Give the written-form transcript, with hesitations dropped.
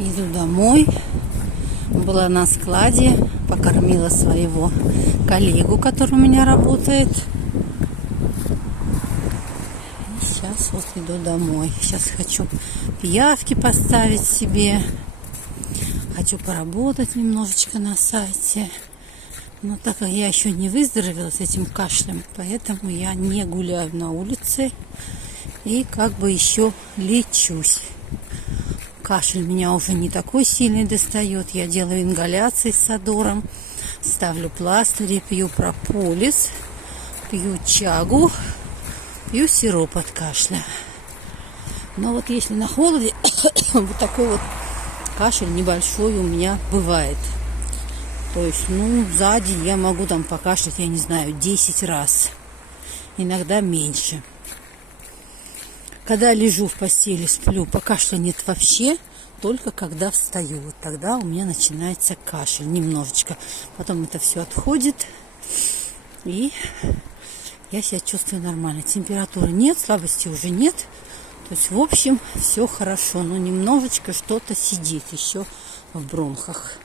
Иду домой. Была на складе, покормила своего коллегу, который у меня работает. И сейчас вот иду домой. Сейчас хочу пиявки поставить себе. Хочу поработать немножечко на сайте. Но так как я еще не выздоровела с этим кашлем, поэтому я не гуляю на улице и как бы еще лечусь. Кашель меня уже не такой сильный достает. Я делаю ингаляции с Адором, ставлю пластыри, пью прополис, пью чагу, пью сироп от кашля. Но вот если на холоде, вот такой вот кашель небольшой у меня бывает. То есть, за день я могу там покашлять, я не знаю, 10 раз. Иногда меньше. Когда лежу в постели, сплю, кашля нет вообще, только когда встаю. Вот тогда у меня начинается кашель немножечко. Потом это все отходит, и я себя чувствую нормально. Температуры нет, слабости уже нет. То есть, в общем, все хорошо, но немножечко что-то сидит еще в бронхах.